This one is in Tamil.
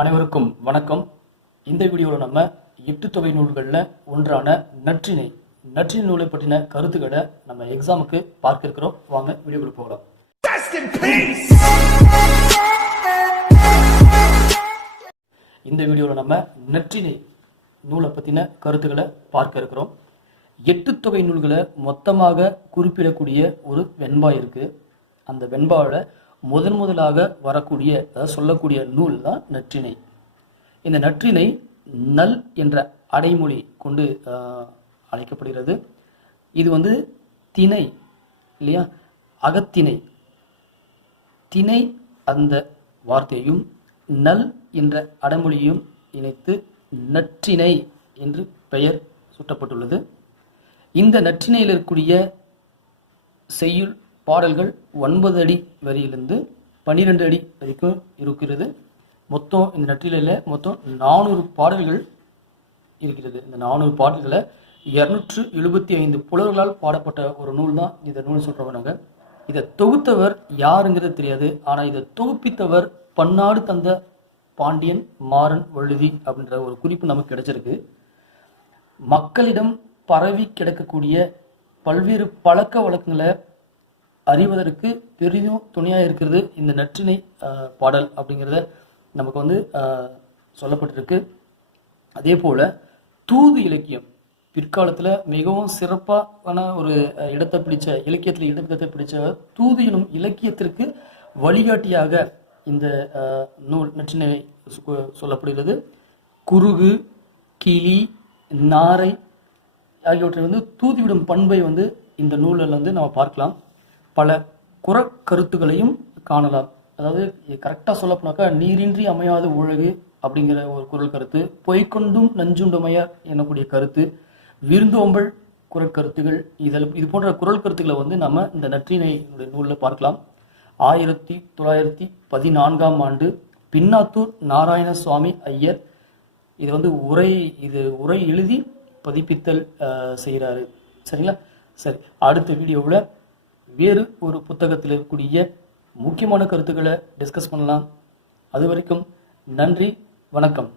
அனைவருக்கும் வணக்கம். இந்த வீடியோவில் நம்ம எட்டு தொகை நூல்களில் ஒன்றான நற்றினை நற்றினை நூலை பற்றின கருத்துக்களை நம்ம எக்ஸாமுக்கு பார்க்க இருக்கிறோம் வாங்க வீடியோக்குள்ள போகலாம்! இந்த வீடியோவில் நம்ம நற்றினை நூலை பற்றின கருத்துக்களை பார்க்க இருக்கிறோம் எட்டு தொகை நூல்களை மொத்தமாக குறிப்பிடக்கூடிய ஒரு வெண்பா இருக்கு. அந்த வெண்பாவில் முதன் முதலாக வரக்கூடிய அதாவது சொல்லக்கூடிய நூல் தான் நற்றினை. இந்த நற்றினை நல் என்ற அடைமொழி கொண்டு அழைக்கப்படுகிறது. இது வந்து திணை இல்லையா? அகத்திணை. திணை அந்த வார்த்தையையும் நல் என்ற அடைமொழியையும் இணைத்து நற்றிணை என்று பெயர் சூட்டப்பட்டுள்ளது. இந்த நற்றிணையில் இருக்கக்கூடிய செய்யுள் பாடல்கள் ஒன்பது அடி வரியிலிருந்து பன்னிரெண்டு அடி வரைக்கும் இருக்கிறது. மொத்தம் இந்த நற்றிலையில் மொத்தம் நானூறு பாடல்கள் இருக்கிறது. இந்த நானூறு பாடல்களை இருநூற்று எழுபத்தி ஐந்து புலவர்களால் பாடப்பட்ட ஒரு நூல் தான் இந்த நூல் சொல்கிறவங்க நாங்கள் இதை தொகுத்தவர் யாருங்கிறது தெரியாது. ஆனால் இதை தொகுப்பித்தவர் பன்னாடு தந்த பாண்டியன் மாறன் வழுதி அப்படின்ற ஒரு குறிப்பு நமக்கு கிடைச்சிருக்கு. மக்களிடம் பரவி கிடக்கக்கூடிய பல்வேறு பழக்க வழக்கங்களை அறிவதற்கு பெரிதும் துணையாக இருக்கிறது இந்த நற்றிணை பாடல் அப்படிங்கிறத நமக்கு வந்து சொல்லப்பட்டிருக்கு. அதே போல தூது இலக்கியம். பிற்காலத்தில் மிகவும் சிறப்பான ஒரு இடத்தை பிடிச்ச இலக்கியத்தில் இடத்தை பிடிச்ச தூது எனும் இலக்கியத்திற்கு வழிகாட்டியாக இந்த நூல் நற்றினை சொல்லப்படுகிறது. குருகு கிளி நாரை ஆகியவற்றை வந்து தூதிவிடும் பண்பை வந்து இந்த நூலில் வந்து நம்ம பார்க்கலாம். பல குறக்கருத்துகளையும் காணலாம். அதாவது கரெக்டாக சொல்ல போனாக்கா நீரின்றி அமையாத உலகு அப்படிங்கிற ஒரு குரல் கருத்து பொய்க்கொண்டும் நஞ்சுண்டமையார் எனக்கூடிய கருத்து விருந்தோம்பல் குறக்கருத்துகள் இதில் இது போன்ற குரல் கருத்துக்களை வந்து நம்ம இந்த நற்றினை நூலில் பார்க்கலாம். ஆயிரத்தி தொள்ளாயிரத்தி பதினான்காம் ஆண்டு பின்னாத்தூர் நாராயண சுவாமி ஐயர் இது வந்து உரை இது உரை எழுதி பதிப்பித்தல் செய்கிறாரு சரிங்களா? சரி அடுத்த வீடியோவில் வேறு ஒரு புத்தகத்தில் இருக்கக்கூடிய முக்கியமான கருத்துக்களை டிஸ்கஸ் பண்ணலாம். அது வரைக்கும் நன்றி வணக்கம்.